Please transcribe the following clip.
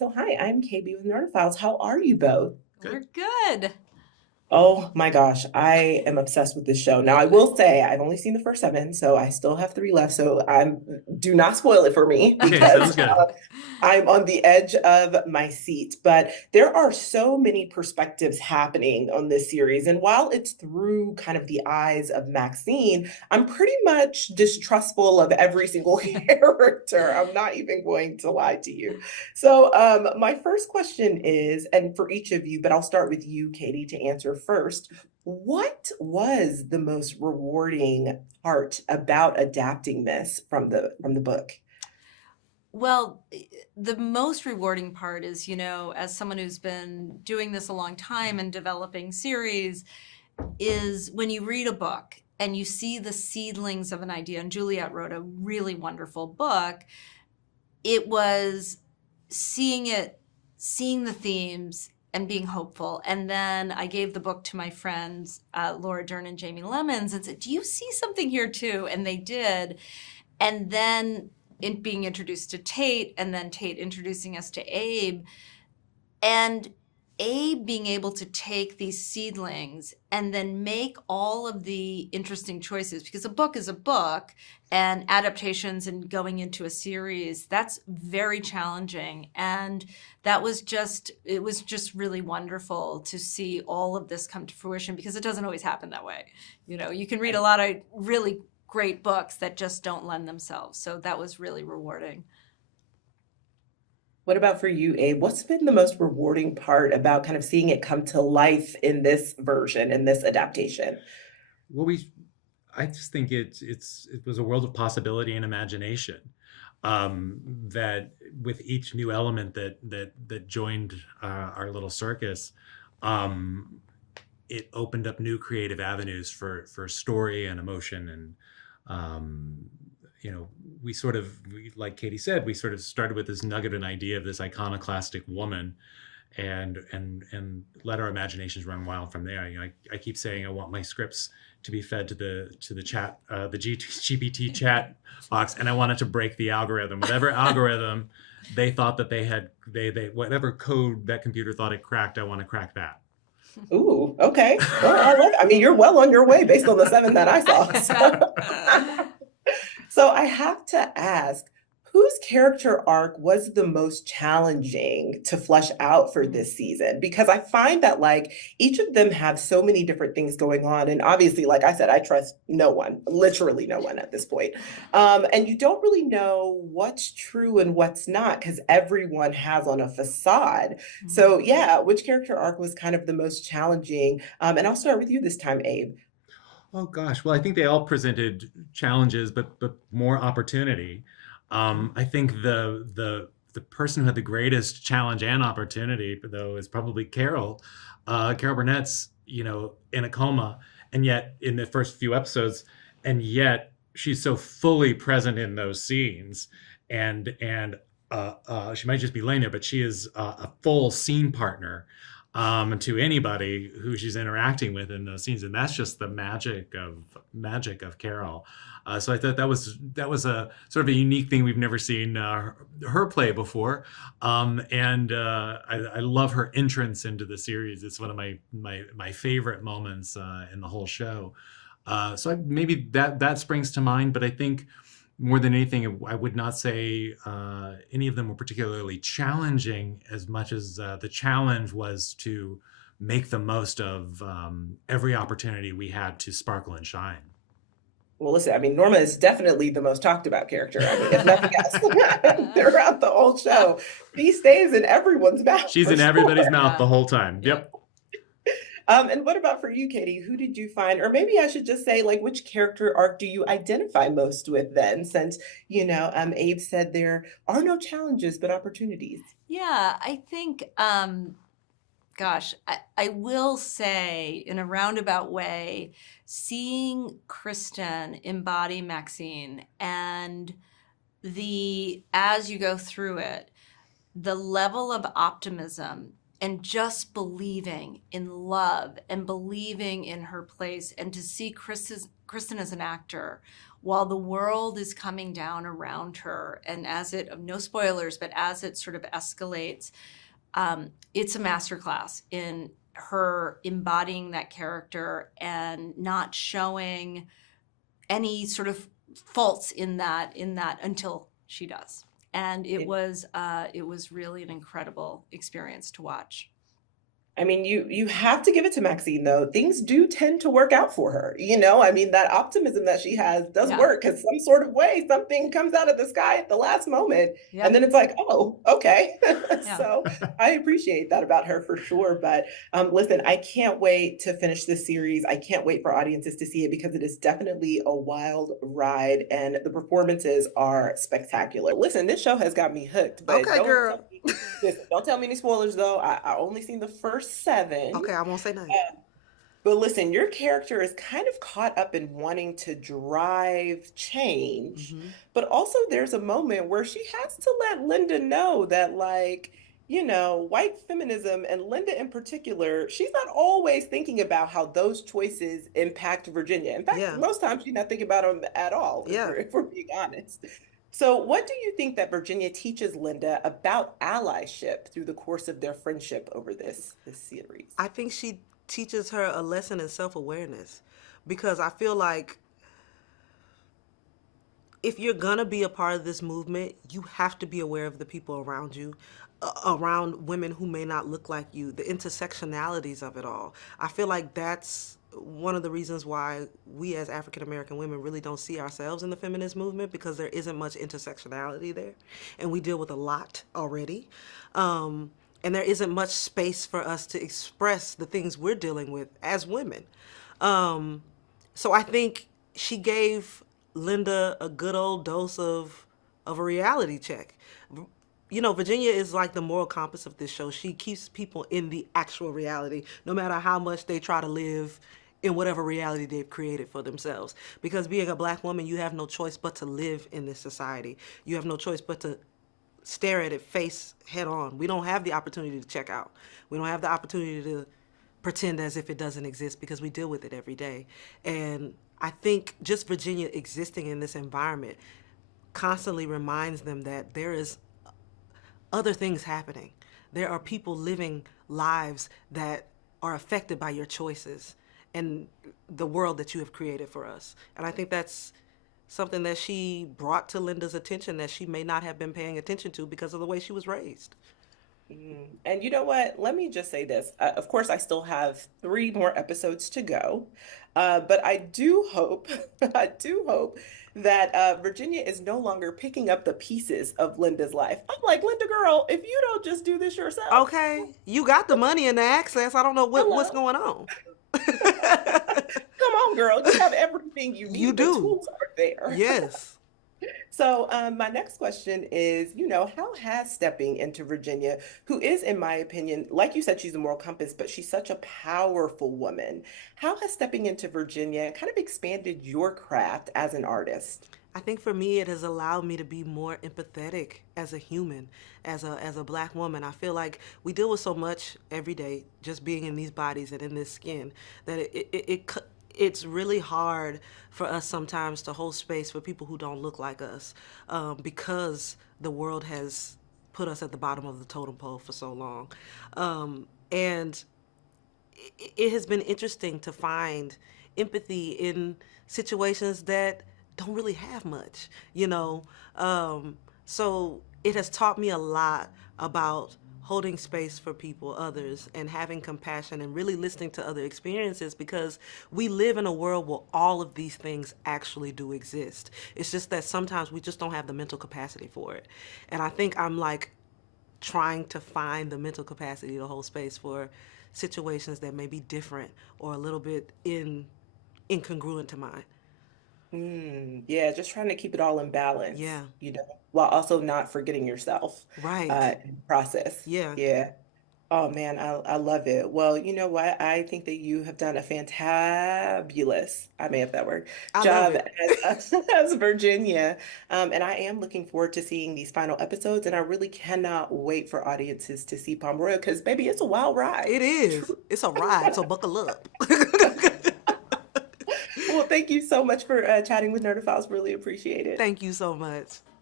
So hi, I'm KB with Nerdophiles. How are you both? We're Good. good. Oh my gosh, I am obsessed with this show. Now, I will say I've only seen the first seven, so I still have three left. So I'm do not spoil it for me Okay, because sounds good. I'm on the edge of my seat. But there are so many perspectives happening on this series, and while it's through kind of the eyes of Maxine, I'm pretty much distrustful of every single character. I'm not even going to lie to you. So, my first question is, and for each of you, but I'll start with you, Katie, to answer first. What was the most rewarding part about adapting this from the book? Well, the most rewarding part is, as someone who's been doing this a long time and developing series, is when you read a book and you see the seedlings of an idea. And Juliet wrote a really wonderful book. It was seeing it, seeing the themes and being hopeful. And then I gave the book to my friends, Laura Dern and Jamie Lemons, and said, do you see something here too? And they did. And then in being introduced to Tate, and then Tate introducing us to Abe, and Abe being able to take these seedlings and then make all of the interesting choices, because a book is a book, and adaptations and going into a series, that's very challenging. And it was just really wonderful to see all of this come to fruition, because it doesn't always happen that way. You can read a lot of really great books that just don't lend themselves. So that was really rewarding. What about for you, Abe? What's been the most rewarding part about kind of seeing it come to life in this version, in this adaptation? Well, I just think it was a world of possibility and imagination. That with each new element that joined our little circus, um, it opened up new creative avenues for story and emotion. And um, like Katie said, we sort of started with this nugget, an idea of this iconoclastic woman, and let our imaginations run wild from there. I keep saying I want my scripts to be fed to the chat, the GPT chat box, and I wanted to break the algorithm. Whatever algorithm they thought that they whatever code that computer thought it cracked, I want to crack that. Ooh, okay. Well, I love it. I mean, you're well on your way based on the seven that I saw. So I have to ask, whose character arc was the most challenging to flesh out for this season? Because I find that like each of them have so many different things going on. And obviously, like I said, I trust no one, literally no one at this point. And you don't really know what's true and what's not because everyone has on a facade. So yeah, which character arc was kind of the most challenging? And I'll start with you this time, Abe. Oh gosh, well, I think they all presented challenges, but more opportunity. I think the person who had the greatest challenge and opportunity, though, is probably Carol. Carol Burnett's, in a coma, and yet in the first few episodes, and yet she's so fully present in those scenes, and she might just be laying there, but she is a full scene partner to anybody who she's interacting with in those scenes, and that's just the magic of Carol. So I thought that was a sort of a unique thing we've never seen her play before, and I love her entrance into the series. It's one of my favorite moments in the whole show. Maybe that springs to mind, but I think more than anything, I would not say any of them were particularly challenging as much as the challenge was to make the most of every opportunity we had to sparkle and shine. Well, listen, I mean, Norma is definitely the most talked about character. I mean, if nothing else, throughout the whole show, she stays in everyone's mouth She's for in everybody's sure. mouth the whole time. Yep. And what about for you, Katie? Who did you find, or maybe I should just say, like, which character arc do you identify most with then? Since, Abe said there are no challenges but opportunities. Yeah, I think, gosh, I will say in a roundabout way, seeing Kristen embody Maxine, and as you go through it, the level of optimism and just believing in love and believing in her place, and to see Kristen as an actor while the world is coming down around her, and as it, no spoilers, but as it sort of escalates, it's a masterclass in her embodying that character and not showing any sort of faults in that until she does. And it was really an incredible experience to watch. I mean, you have to give it to Maxine though. Things do tend to work out for her. You know, I mean, that optimism that she has does Yeah. work because some sort of way something comes out of the sky at the last moment. Yeah. And then it's like, oh, okay. Yeah. So I appreciate that about her for sure. But listen, I can't wait to finish this series. I can't wait for audiences to see it because it is definitely a wild ride and the performances are spectacular. Listen, this show has got me hooked, but Okay, girl. listen, don't tell me any spoilers though. I only seen the first 7. Okay, I won't say nothing. But listen, your character is kind of caught up in wanting to drive change, Mhm. but also there's a moment where she has to let Linda know that, like, you know, white feminism and Linda in particular, she's not always thinking about how those choices impact Virginia. In fact, Yeah. most times she's not thinking about them at all, Yeah. if we're being honest. So, what do you think that Virginia teaches Linda about allyship through the course of their friendship over this series? I think she teaches her a lesson in self-awareness because I feel like if you're gonna be a part of this movement, you have to be aware of the people around you, around women who may not look like you, the intersectionalities of it all. I feel like that's one of the reasons why we as African American women really don't see ourselves in the feminist movement because there isn't much intersectionality there, and we deal with a lot already. And there isn't much space for us to express the things we're dealing with as women. So I think she gave Linda a good old dose of a reality check. You know, Virginia is like the moral compass of this show. She keeps people in the actual reality, no matter how much they try to live in whatever reality they've created for themselves. Because being a black woman, you have no choice but to live in this society. You have no choice but to stare at it face head on. We don't have the opportunity to check out. We don't have the opportunity to pretend as if it doesn't exist because we deal with it every day. And I think just Virginia existing in this environment constantly reminds them that there is other things happening. There are people living lives that are affected by your choices and the world that you have created for us. And I think that's something that she brought to Linda's attention that she may not have been paying attention to because of the way she was raised. And you know what? Let me just say this. Of course, I still have 3 more episodes to go, but I do hope, I do hope that Virginia is no longer picking up the pieces of Linda's life. I'm like, Linda, girl, if you don't just do this yourself, Okay, you got the money and the access. I don't know what's hello. going on. Come on, girl. You have everything you need. You The do. tools are there. Yes. So, my next question is, you know, how has stepping into Virginia, who is, in my opinion, like you said, she's a moral compass, but she's such a powerful woman. How has stepping into Virginia kind of expanded your craft as an artist? I think for me, it has allowed me to be more empathetic as a human, as a black woman. I feel like we deal with so much every day, just being in these bodies and in this skin, that it's really hard for us sometimes to hold space for people who don't look like us, because the world has put us at the bottom of the totem pole for so long. And it has been interesting to find empathy in situations that don't really have much, you know. So it has taught me a lot about holding space for people, others, and having compassion and really listening to other experiences because we live in a world where all of these things actually do exist. It's just that sometimes we just don't have the mental capacity for it. And I think I'm like trying to find the mental capacity to hold space for situations that may be different or a little bit incongruent to mine. Yeah, just trying to keep it all in balance, Yeah, you know, while also not forgetting yourself right. in the process. Yeah, Yeah. Oh man, I love it. Well, you know what? I think that you have done a fantabulous, I may have that word, I love job it. as Virginia. And I am looking forward to seeing these final episodes, and I really cannot wait for audiences to see Palm Royale because baby, it's a wild ride. It is. It's a ride, so buckle up. Well, Thank you so much for chatting with Nerdophiles. Really appreciate it. Thank you so much.